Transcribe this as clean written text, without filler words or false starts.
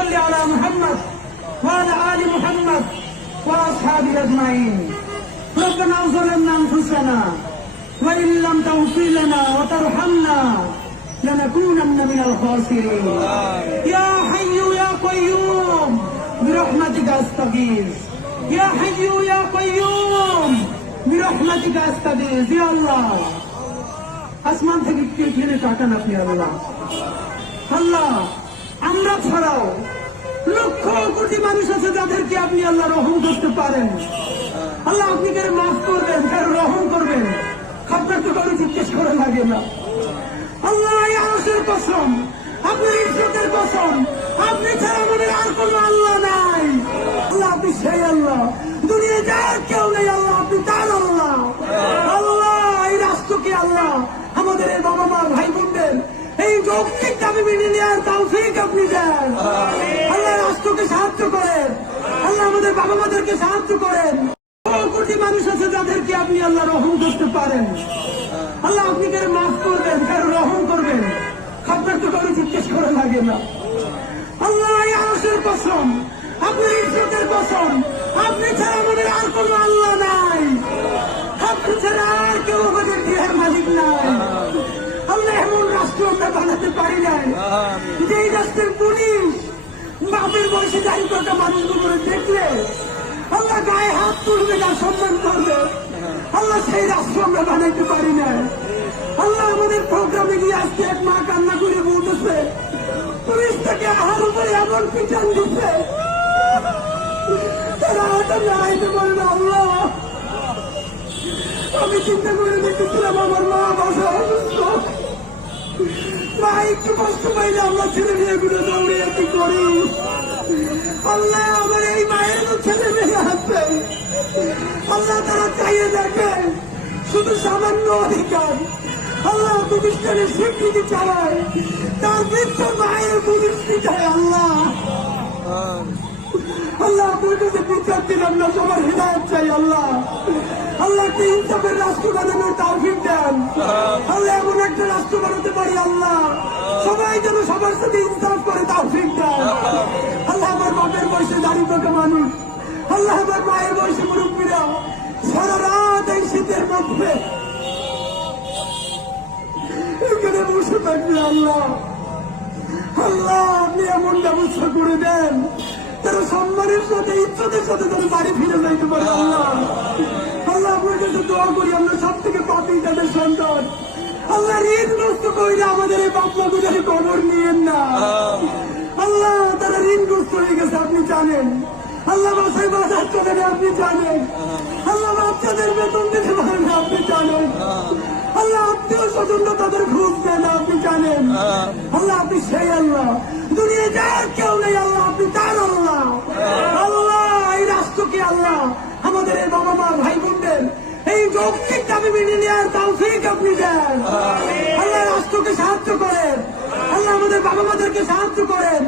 صل على محمد وعلى آل محمد وأصحابه أجمعين ربنا ظلمنا أنفسنا وإن لم تغفر لنا وترحمنا لنكونن من الخاسرين يا حي يا قيوم برحمتك أستغيث يا حي يا قيوم برحمتك أستغيث يا الله আসমান থেকে ফিরে তাকান আপনি আল্লাহ আল্লাহ আমরা ছাড়াও লক্ষ কোটি মানুষ আছে যাদেরকে আপনি আল্লাহ রহম করতে পারেন আল্লাহ আপনি কারো মাফ করবেন কারো রহম করবেন আপনার তো কারো জিজ্ঞেস করা লাগে না আল্লাহ এই আরশের কসম আপনার ইজ্জতের কসম আপনি ছাড়া আমাদের আর কোনো আল্লাহ নাই আল্লাহ আপনি সেই আল্লাহ দুনিয়ায় যার কেউ নেই আল্লাহ আপনি তার আল্লাহ আল্লাহ এই রাষ্ট্রকে আল্লাহ আমাদের এই বাবা মা ভাই বোনদের এই যৌক্তিক দাবি মেনে নেওয়ার তৌফিক আপনি দেন আল্লাহ রাষ্ট্রকে সাহায্য করেন আল্লাহ আমাদের বাবা মাদেরকে সাহায্য করেন কোটি মানুষ আছে যাদেরকে আপনি আল্লাহ রহম করতে পারেন আল্লাহ আপনি কারো মাফ করবেন কারো রহম করবেন আপনার তো কারো জিজ্ঞেস করা লাগে না আল্লাহ এই আরশের কসম আপনার ইজ্জতের কসম আপনি ছাড়া আমাদের আর কোনো আল্লাহ নাই আপনি ছাড়া আর কেউ আমাদের দেহের মালিক নাই আল্লাহ এমন রাষ্ট্র আমরা বানাতে পারি নাই যে এই রাষ্ট্রের পুলিশ বাপের বয়সে দাঁড়ি করা মানুষগুলো দেখলে আল্লাহ গায়ে হাত তুলবে না সম্মান করবে আল্লাহ সেই রাষ্ট্র আমরা বানাইতে পারি না আল্লাহ আমাদের প্রোগ্রামে গিয়ে আজকে এক মা কান্না করে বলতেছে পুলিশ থেকে আহার উপরে এমন পিটান দিচ্ছে তারা হয়তো না আইতে পারে না আল্লাহ আমি চিন্তা করে দেখতেছিলাম আমার মা বাসা অসুস্থ মা একটু কষ্ট পাইলে আমরা ছেলে মেয়েগুলো দৌড়িয়ে কি করি আল্লাহ আমার এই মায়ের ছেলে মেয়ে আছে আল্লাহ তারা চাইয়ে দেখে শুধু সামান্য অধিকার আল্লাহ প্রতিষ্ঠানের স্বীকৃতি চালায় তার বৃদ্ধ মায়ের প্রতিষ্ঠি চায় আল্লাহ আল্লাহ আপনার কাছে বিচার দিলাম না সবার হৃদায়ত চাই আল্লাহ আল্লাহ একটা ইনসাফের রাষ্ট্র বানানোর তৌফিক দেন আল্লাহ এমন একটা রাষ্ট্র বানাতে পারি আল্লাহ সবাই যেন সবার সাথে ইনসাফ করে তৌফিক দেন আল্লাহ আমার বাপের বয়সে দাঁড়িয়ে থাকা মানুষ আল্লাহ আমার মায়ের বয়সে মুরব্বীরা সারা রাত এই শীতের মধ্যে এখানে বসে থাকবে আল্লাহ আল্লাহ আপনি এমন ব্যবস্থা করে দেন তারা সম্মানের সাথে ইজ্জতের সাথে তারা বাড়ি ফিরে যাইতে পারে আল্লাহ আল্লাহ আপনার কাছে দোয়া করি আমরা সব থেকে পাপি তাদের সন্তান আল্লাহ ঋণগ্রস্ত কইরা আমাদের এই বাপমা গুলোর খবর নিয়েন না আল্লাহ তারা ঋণগ্রস্ত হয়ে গেছে আপনি জানেন আল্লাহ বাসায় বাজার চলে না আপনি জানেন আল্লাহ বাচ্চাদের বেতন দিতে পারেন না আপনি জানেন আল্লাহ আত্মীয় স্বজন তাদের ঘুষ দেন আপনি জানেন আল্লাহ আপনি সেই আল্লাহ দুনিয়ায় যার কেউ নেই আল্লাহ আপনি তার আল্লাহ আল্লাহ এই রাষ্ট্রকে আল্লাহ আমাদের এই বাবা মা ভাই বোনদের এই যৌক্তিক দাবি মেনে নেওয়ার তৌফিক আপনি দেন আল্লাহ রাষ্ট্রকে সাহায্য করেন আল্লাহ আমাদের বাবা মাদেরকে সাহায্য করেন